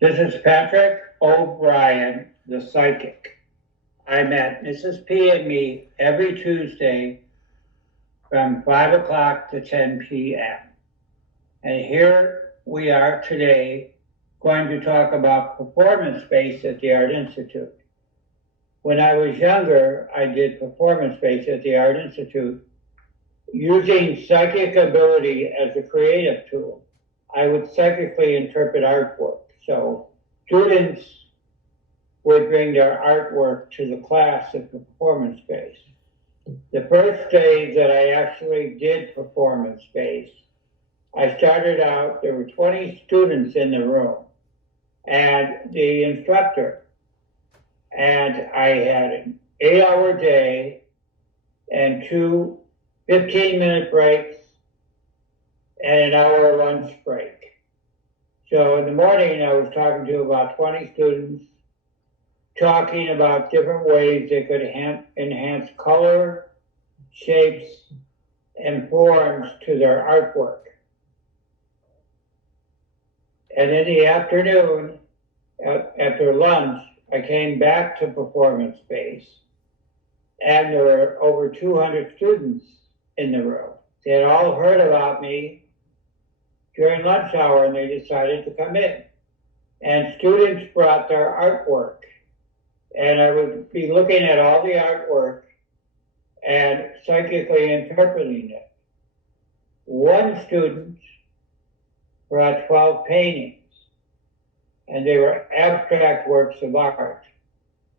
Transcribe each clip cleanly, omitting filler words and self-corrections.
This is Patrick O'Brien, the psychic. I'm at Mrs. P and me every Tuesday from 5 o'clock to 10 p.m. And here we are today going to talk about performance-based at the Art Institute. When I was younger, I did performance-based at the Art Institute using psychic ability as a creative tool. I would psychically interpret artwork. So students would bring their artwork to the class at performance-based. The first day that I actually did performance-based, I started out, there were 20 students in the room and the instructor. And I had an 8-hour day and 2 15-minute breaks and an hour lunch break. So in the morning, I was talking to about 20 students, talking about different ways they could enhance color, shapes, and forms to their artwork. And in the afternoon, after lunch, I came back to performance space, and there were over 200 students in the room. They had all heard about me during lunch hour, and they decided to come in. And students brought their artwork, and I would be looking at all the artwork and psychically interpreting it. One student brought 12 paintings, and they were abstract works of art.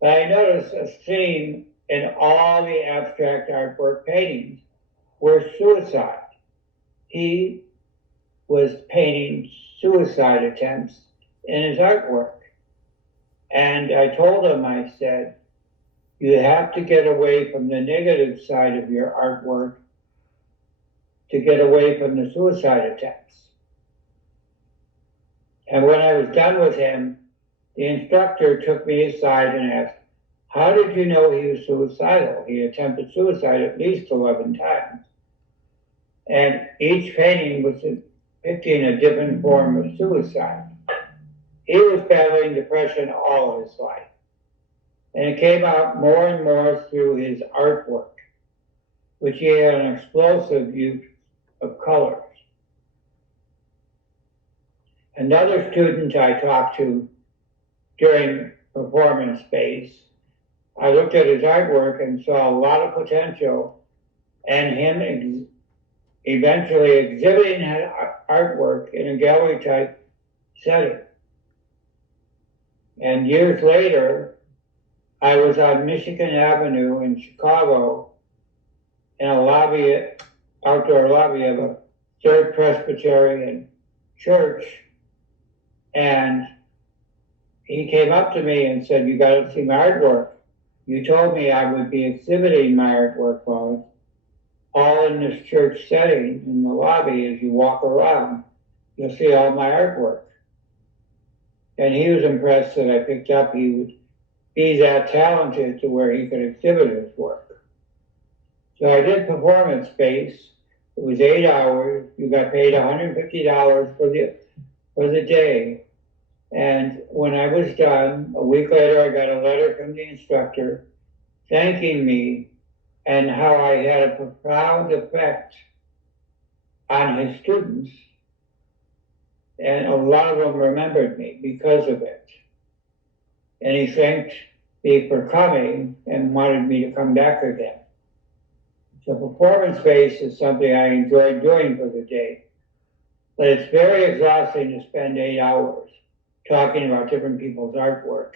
But I noticed a theme in all the abstract artwork paintings were suicide. He was painting suicide attempts in his artwork. And I told him, I said, you have to get away from the negative side of your artwork to get away from the suicide attempts. And when I was done with him, the instructor took me aside and asked, how did you know he was suicidal? He attempted suicide at least 11 times. And each painting was depicting a different form of suicide. He was battling depression all of his life. And it came out more and more through his artwork, which he had an explosive use of colors. Another student I talked to during performance space, I looked at his artwork and saw a lot of potential, and him eventually exhibiting his artwork in a gallery type setting. And years later, I was on Michigan Avenue in Chicago in a lobby, outdoor lobby of a Third Presbyterian church. And he came up to me and said, you got to see my artwork. You told me I would be exhibiting my artwork, well, all in this church setting in the lobby. As you walk around, you'll see all my artwork. And he was impressed that I picked up he would be that talented to where he could exhibit his work. So I did performance space. It was 8 hours. You got paid $150 for the day. And when I was done, a week later, I got a letter from the instructor thanking me and how I had a profound effect on his students. And a lot of them remembered me because of it. And he thanked me for coming and wanted me to come back again. So performance-based is something I enjoy doing for the day. But it's very exhausting to spend 8 hours talking about different people's artwork.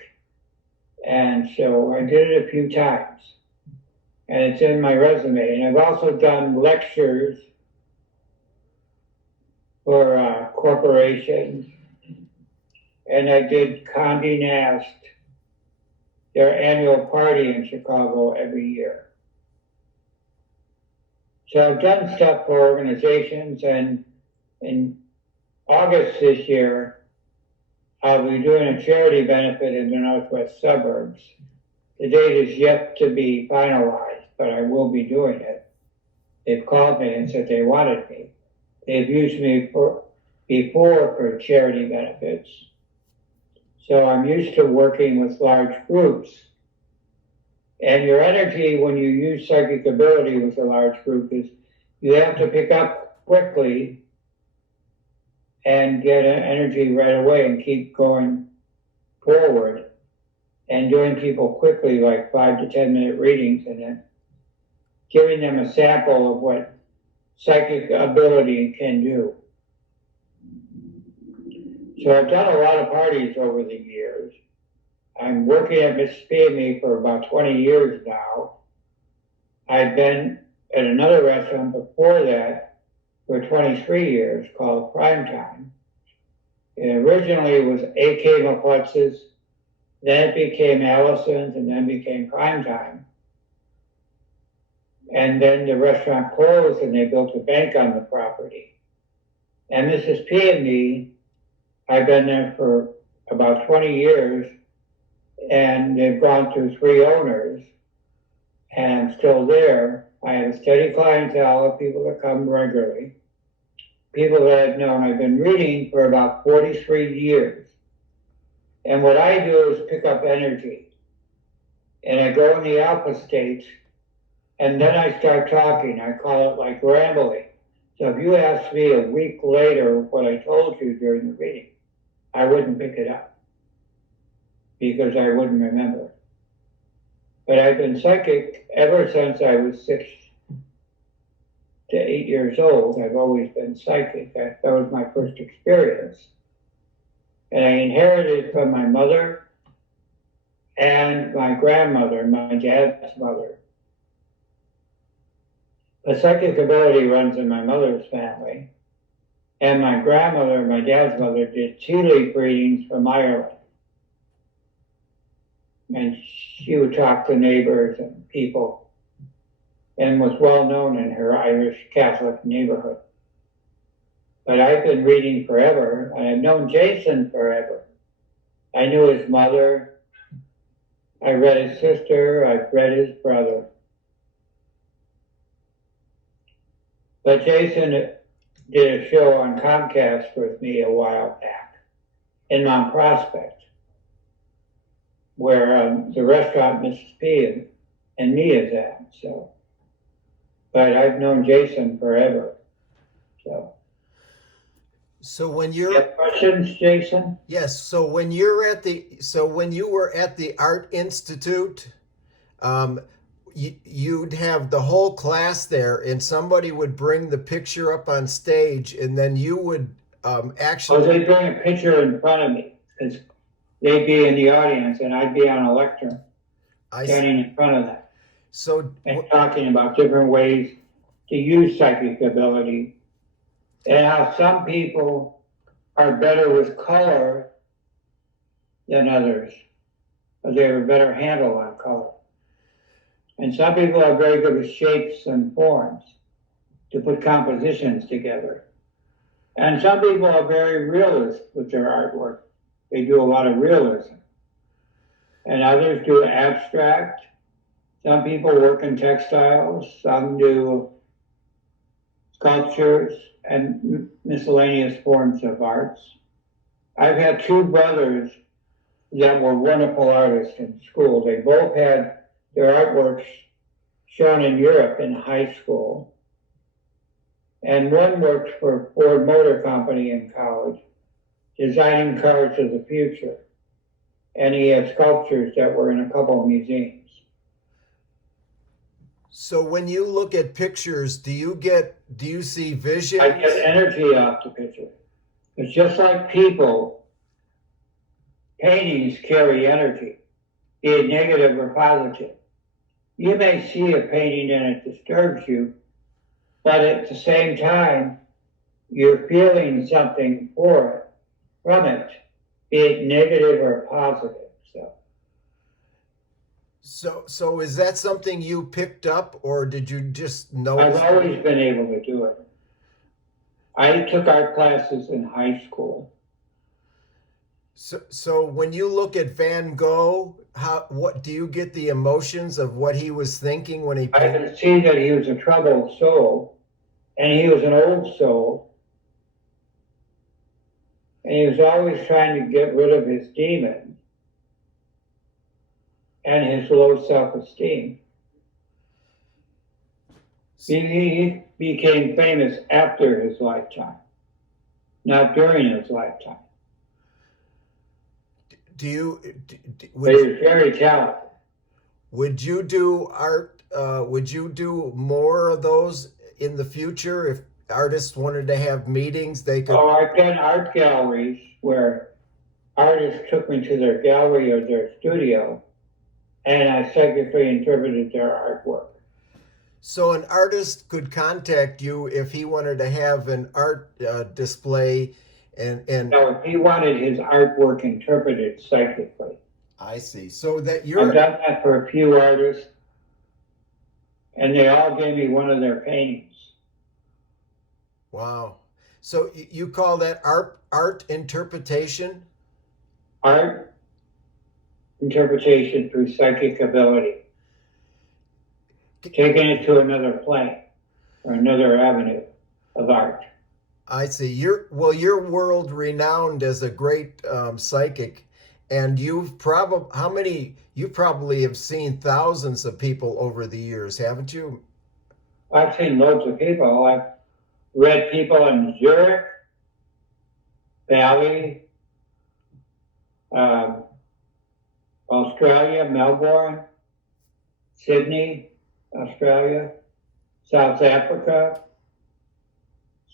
And so I did it a few times. And it's in my resume. And I've also done lectures for corporations. And I did Condé Nast, their annual party in Chicago every year. So I've done stuff for organizations, and in August this year, I'll be doing a charity benefit in the Northwest suburbs. The date is yet to be finalized, but I will be doing it. They've called me and said they wanted me. They've used me before for charity benefits. So I'm used to working with large groups. And your energy when you use psychic ability with a large group is you have to pick up quickly and get an energy right away and keep going forward and doing people quickly, like 5 to 10 minute readings, and then giving them a sample of what psychic ability can do. So I've done a lot of parties over the years. I'm working at Mississippi and Me for about 20 years now. I've been at another restaurant before that for 23 years called Primetime. It originally was A.K. McClutz's, then it became Allison's, and then became Primetime. And then the restaurant closed and they built a bank on the property. And Mrs. P and Me, I've been there for about 20 years, and they've gone through 3 owners, and I'm still there. I have a steady clientele of people that come regularly, people that I've known. I've been reading for about 43 years. And what I do is pick up energy. And I go in the alpha state, and then I start talking. I call it like rambling. So if you asked me a week later what I told you during the reading, I wouldn't pick it up because I wouldn't remember. But I've been psychic ever since I was 6 to 8 years old. I've always been psychic. That was my first experience. And I inherited it from my mother and my grandmother, my dad's mother. The psychic ability runs in my mother's family. And my grandmother, my dad's mother, did tea leaf readings from Ireland. And she would talk to neighbors and people and was well known in her Irish Catholic neighborhood. But I've been reading forever, and I've known Jason forever. I knew his mother, I read his sister, I've read his brother. But Jason did a show on Comcast with me a while back in Mount Prospect, where the restaurant Mrs. P and Me is at. So, but I've known Jason forever. So when you're you have questions, Jason? Yes, so when you were at the Art Institute, you'd have the whole class there, and somebody would bring the picture up on stage, and then you would actually. Oh, they'd bring a picture in front of me because they'd be in the audience, and I'd be on a lectern, standing in front of them, and talking about different ways to use psychic ability, and how some people are better with color than others, or they have a better handle on color. And some people are very good with shapes and forms to put compositions together. And some people are very realist with their artwork. They do a lot of realism. And others do abstract. Some people work in textiles. Some do sculptures and miscellaneous forms of arts. I've had 2 brothers that were wonderful artists in school. They both had their artworks shown in Europe in high school. And one worked for Ford Motor Company in college, designing cars of the future. And he had sculptures that were in a couple of museums. So when you look at pictures, do you see visions? I get energy off the picture. It's just like people, paintings carry energy, be it negative or positive. You may see a painting and it disturbs you, but at the same time, you're feeling something from it, be it negative or positive. So is that something you picked up, or did you just know? I've always been able to do it. I took art classes in high school. So when you look at Van Gogh, what do you get the emotions of what he was thinking when he painted? I could see that he was a troubled soul, and he was an old soul. And he was always trying to get rid of his demons and his low self-esteem. He became famous after his lifetime, not during his lifetime. Do you? But he was very talented. Would you do art? Would you do more of those in the future if artists wanted to have meetings? They could. Oh, I've done art galleries where artists took me to their gallery or their studio, and I psychically interpreted their artwork. So an artist could contact you if he wanted to have an art display, and No, if he wanted his artwork interpreted psychically. I see. So that I've you're. done that for a few artists, and they all gave me one of their paintings. Wow. So you call that art interpretation? Art interpretation through psychic ability. Taking it to another plane or another avenue of art. I see. You're world renowned as a great psychic, and you probably have seen thousands of people over the years, haven't you? I've seen loads of people. I've read people in Zurich, Bali, Australia, Melbourne, Sydney, Australia, South Africa,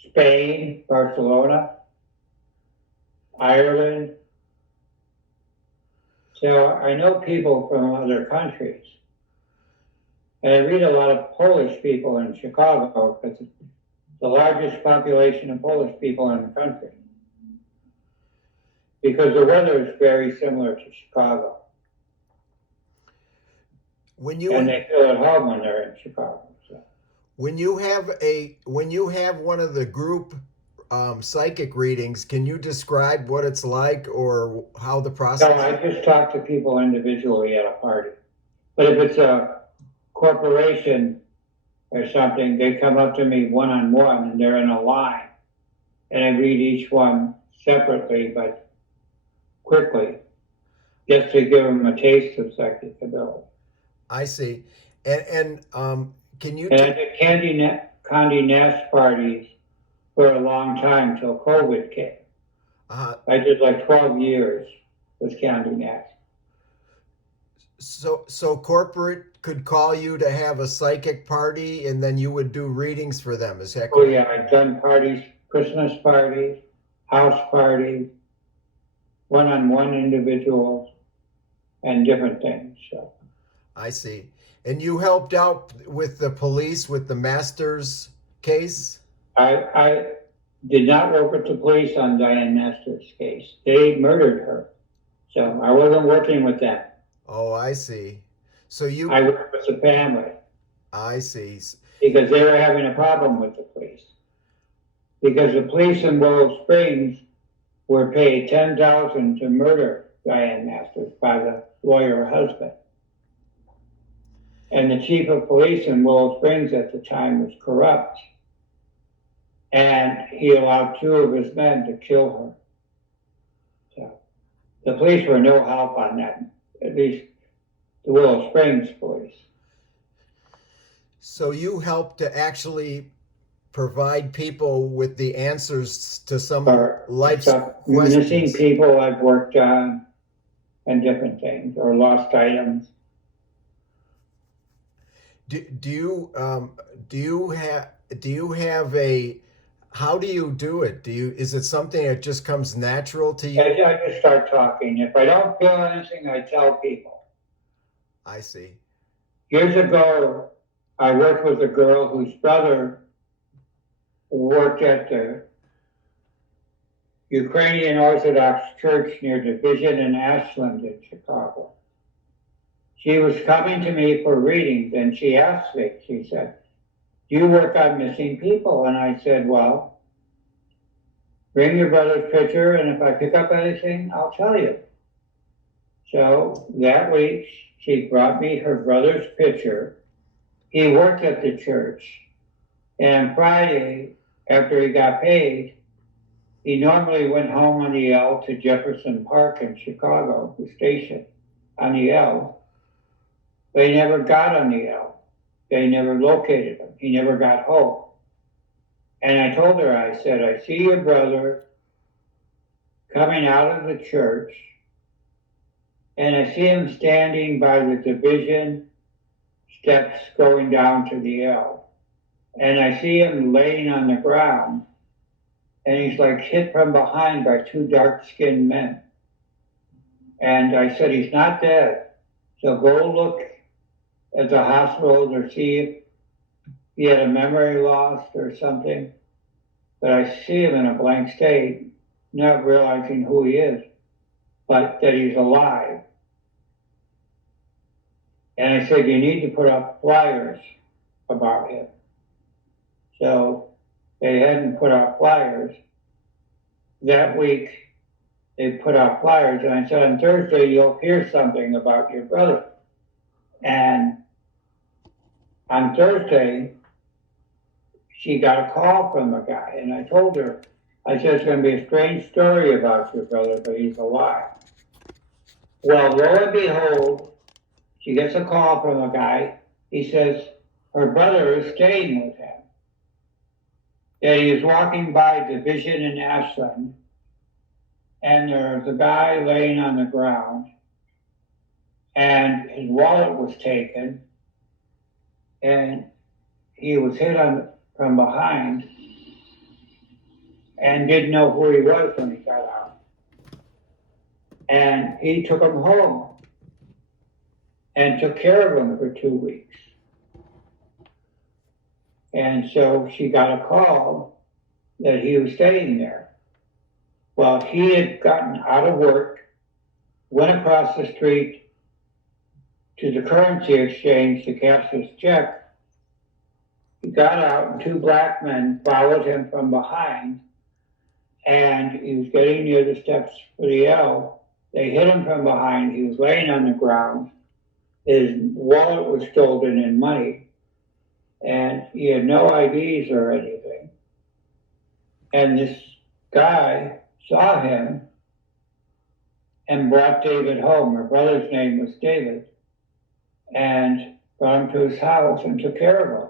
Spain, Barcelona, Ireland. So I know people from other countries. And I read a lot of Polish people in Chicago because it's the largest population of Polish people in the country. Because the weather is very similar to Chicago. And they feel at home when they're in Chicago. So. When you have one of the group psychic readings, can you describe what it's like or how the process? No, I just talk to people individually at a party. But if it's a corporation or something, they come up to me one-on-one and they're in a line. And I read each one separately, but quickly, just to give them a taste of psychic ability. I see. And can you? And I did Condé Nast parties for a long time till COVID came. I did like 12 years with Condé Nast. So corporate could call you to have a psychic party, and then you would do readings for them. Is that correct? Oh yeah, I've done parties, Christmas parties, house parties, one-on-one individuals, and different things. So. I see. And you helped out with the police with the Masters case? I did not work with the police on Diane Masters' case. They murdered her. So I wasn't working with them. Oh, I see. So I worked with the family. I see. Because they were having a problem with the police. Because the police in Willow Springs were paid $10,000 to murder Diane Masters by the lawyer husband. And the chief of police in Willow Springs at the time was corrupt. And he allowed 2 of his men to kill her. So the police were no help on that, at least the Willow Springs police. So you helped to actually provide people with the answers to some life questions. Missing people I've worked on and different things, or lost items. Do you have a, how do you do it? Is it something that just comes natural to you? I just start talking. If I don't feel anything, I tell people. I see. Years ago, I worked with a girl whose brother worked at the Ukrainian Orthodox Church near Division and Ashland in Chicago. She was coming to me for readings, and she asked me, she said, "Do you work on missing people?" And I said, "Well, bring your brother's picture, and if I pick up anything, I'll tell you." So that week, she brought me her brother's picture. He worked at the church. And Friday, after he got paid, He normally went home on the L to Jefferson Park in Chicago, the station, on the L. But he never got on the L. They never located him. He never got home. And I told her, I said, I see your brother coming out of the church, and I see him standing by the division steps going down to the L. And I see him laying on the ground, and he's like hit from behind by two dark-skinned men. And I said, he's not dead. So go look at the hospital to see if he had a memory loss or something. But I see him in a blank state, not realizing who he is, but that he's alive. And I said, you need to put up flyers about him. So they hadn't put out flyers. That week, they put out flyers, and I said, on Thursday, you'll hear something about your brother. And on Thursday, she got a call from a guy, and I told her, I said, it's going to be a strange story about your brother, but he's alive. Well, lo and behold, she gets a call from a guy. He says her brother is staying with him. That he was walking by Division in Ashland, and there's a guy laying on the ground, and his wallet was taken, and he was hit from behind, and didn't know who he was when he got out. And he took him home and took care of him for 2 weeks. And so she got a call that he was staying there. Well, he had gotten out of work, went across the street to the currency exchange to cash his check. He got out, and two black men followed him from behind, and he was getting near the steps for the L. They hit him from behind. He was laying on the ground. His wallet was stolen and money, and he had no IDs or anything. And this guy saw him and brought David home. Her brother's name was David, and brought him to his house and took care of him.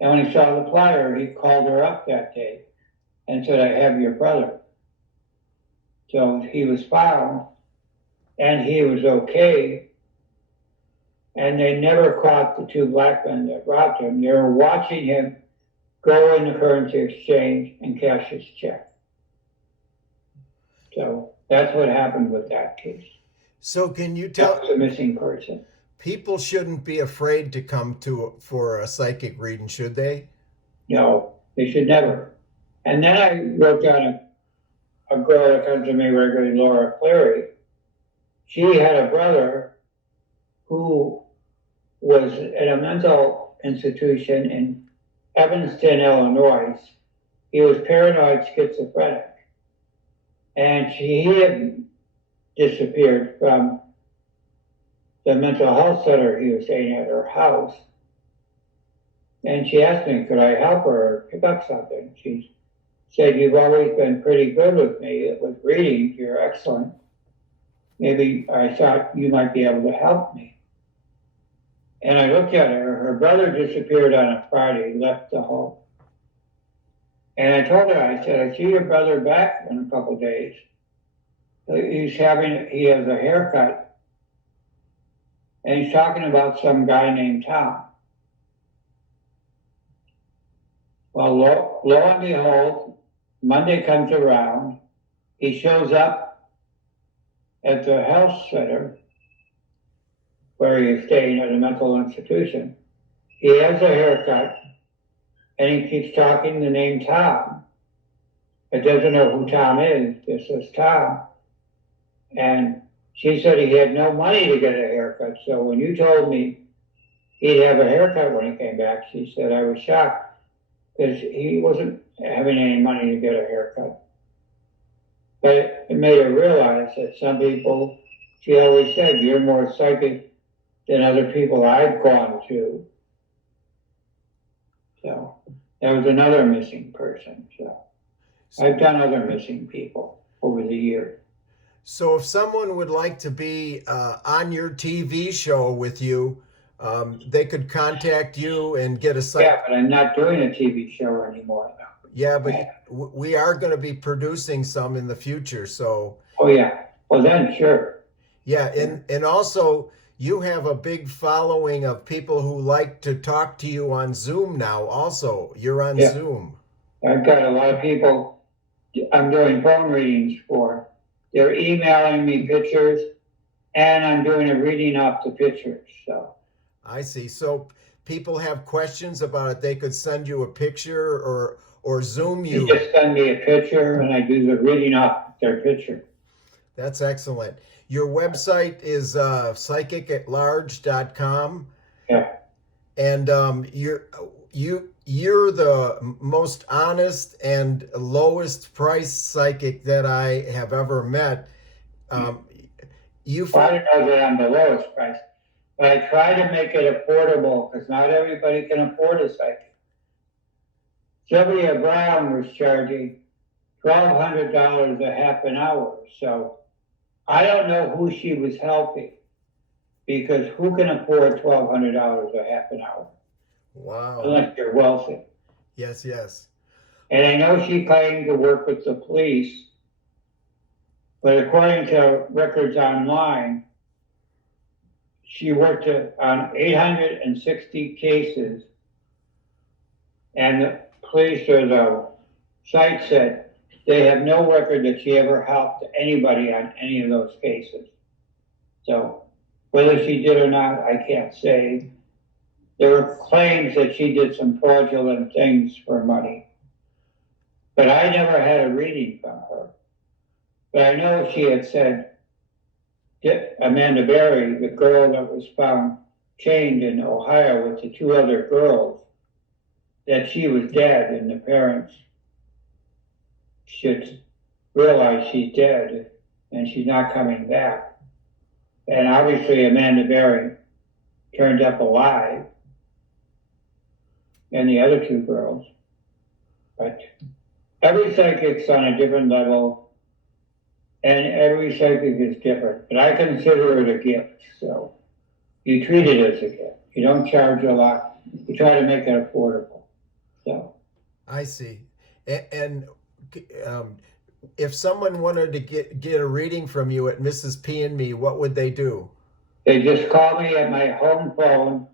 And when he saw the flyer, he called her up that day and said, I have your brother. So he was found, and he was okay. And they never caught the two black men that robbed him. They were watching him go in the currency exchange and cash his check. So that's what happened with that case. So can you tell? That was a missing person. People shouldn't be afraid to come for a psychic reading, should they? No, they should never. And then I wrote down a girl that comes to me regularly, Laura Cleary. She had a brother who was at a mental institution in Evanston, Illinois. He was paranoid schizophrenic. And he had disappeared from the mental health center he was staying at her house. And she asked me, could I help her or pick up something? She said, you've always been pretty good with me with readings. You're excellent. Maybe I thought you might be able to help me. And I looked at her. Her brother disappeared on a Friday, left the home. And I told her, I said, I see your brother back in a couple of days. He has a haircut. And he's talking about some guy named Tom. Well, lo and behold, Monday comes around. He shows up at the health center where he is staying at a mental institution. He has a haircut, and he keeps talking the name Tom. It doesn't know who Tom is, just says Tom. And she said he had no money to get a haircut, so when you told me he'd have a haircut when he came back, she said I was shocked because he wasn't having any money to get a haircut. But it made her realize that some people, she always said, you're more psychic than other people I've gone to. So that was another missing person. So I've done other missing people over the years. So if someone would like to be on your TV show with you, they could contact you and get a site. Yeah, but I'm not doing a TV show anymore now. Yeah, but we are going to be producing some in the future. So. Oh yeah. Well then, sure. Yeah, and also you have a big following of people who like to talk to you on Zoom now. Also, you're on Yeah. Zoom. I've got a lot of people I'm doing phone readings for. They're emailing me pictures, and I'm doing a reading off the pictures. So I see. So people have questions about it. They could send you a picture or Zoom you you. just send me a picture, and I do the reading off their picture. That's excellent. Your website is psychicatlarge.com. Yeah. And you're the most honest and lowest priced psychic that I have ever met. Well, I don't know that I'm the lowest price, but I try to make it affordable because not everybody can afford a psychic. Sylvia Brown was charging $1,200 a half an hour, so I don't know who she was helping, because who can afford $1,200 a half an hour? Wow. Unless you're wealthy. Yes, yes. And I know she claimed to work with the police, but according to records online, she worked on 860 cases, and the police or the site said they have no record that she ever helped anybody on any of those cases. So whether she did or not, I can't say. There were claims that she did some fraudulent things for money, but I never had a reading from her. But I know she had said, Amanda Berry, the girl that was found chained in Ohio with the two other girls, that she was dead, and the parents should realize she's dead and she's not coming back. And obviously Amanda Berry turned up alive, and the other two girls. But every psychic's on a different level, and every psychic is different. But I consider it a gift, so you treat it as a gift. You don't charge a lot. You try to make it affordable. So I see. And if someone wanted to get a reading from you at Mrs. P and Me, what would they do? they just call me at my home phone,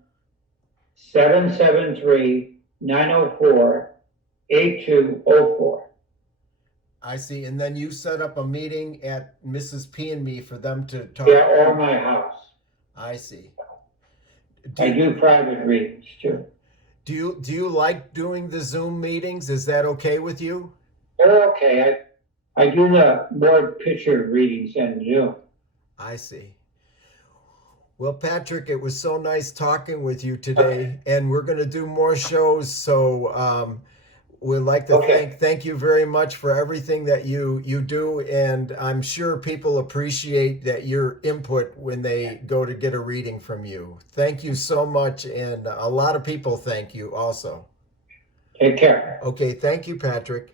773-904-8204. I see. And then you set up a meeting at Mrs. P and Me for them to talk. Yeah, or my house. I see. I do private readings too. Do you like doing the Zoom meetings? Is that okay with you? They're okay. I do the more picture readings than Zoom. I see. Well, Patrick, it was so nice talking with you today, and we're going to do more shows. So we'd like to thank you very much for everything that you do, and I'm sure people appreciate that your input when they go to get a reading from you. Thank you so much, and a lot of people thank you also. Take care. Okay, thank you, Patrick.